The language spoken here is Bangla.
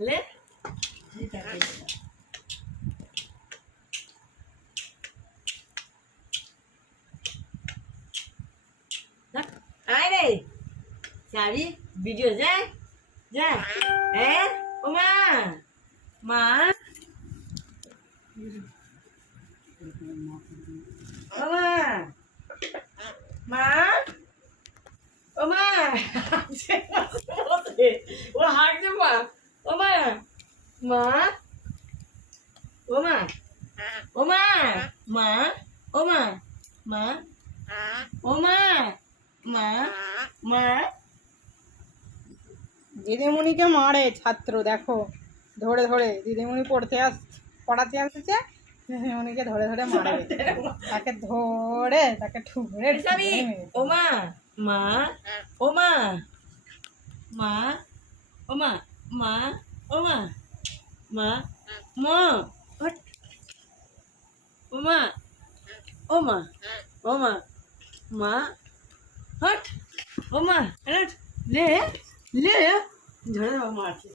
ले आए रे चाबी वीडियो जाए जा ए ओ माँ माँ ओ माँ वो हाथ दे माँ ओ माँ माँ ओ माँ ओ माँ माँ ओ माँ माँ ओ माँ माँ माँ দিদিমণিকে মারে ছাত্র, দেখো ধরে ধরে দিদিমণি পড়াতে আসছে, দিদিমণিকে ধরে ধরে মারে, তাকে ধরে তাকে ঠুকরে চাবি ও মাँ माँ ओ माँ माँ ओ माँ माँ ओ माँ माँ माँ हट ओ माँ ओ माँ ओ माँ माँ हट ओ माँ हट ले ले झड़ मार